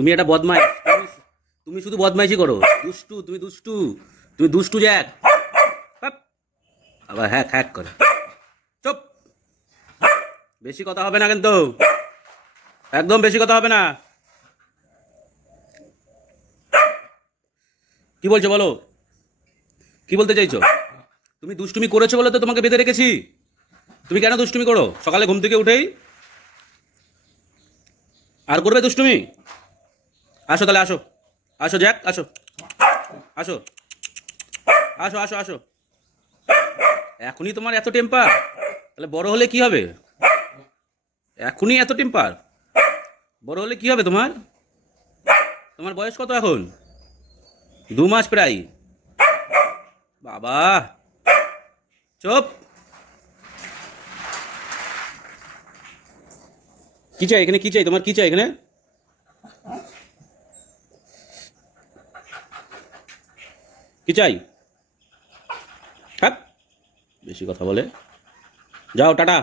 তুমি একটা বদমাইশ। তুমি শুধু বদমাইশি করো, দুষ্টু, তুমি দুষ্টু, তুমি দুষ্টু জ্যাক। হাপ, আবার হ্যাক হ্যাক করে। চুপ, বেশি কথা হবে না কিন্তু, একদম বেশি কথা হবে না। কি বলছো বলো, কি বলতে চাইছো? তুমি দুষ্টুমি করেছো বলে তো তোমাকে বেঁধে রেখেছি। তুমি কেন দুষ্টুমি করো সকালে ঘুম থেকে উঠেই? আর করবে দুষ্টুমি? আসো তাহলে, আসো, আসো জ্যাক, আসো, আসো, আসো, আসো, আসো। এখনই তোমার এত টেম্পার, তাহলে বড় হলে কি হবে? এখনই এত টেম্পার, বড় হলে কি হবে তোমার? তোমার বয়স কত এখন? 2 মাস প্রায়। বাবা, চুপ। কি চাই এখানে, কি চাই তোমার, কি চাই এখানে? কি চাই? হ্যাঁ, বেশি কথা বলে। যাও, টাটা।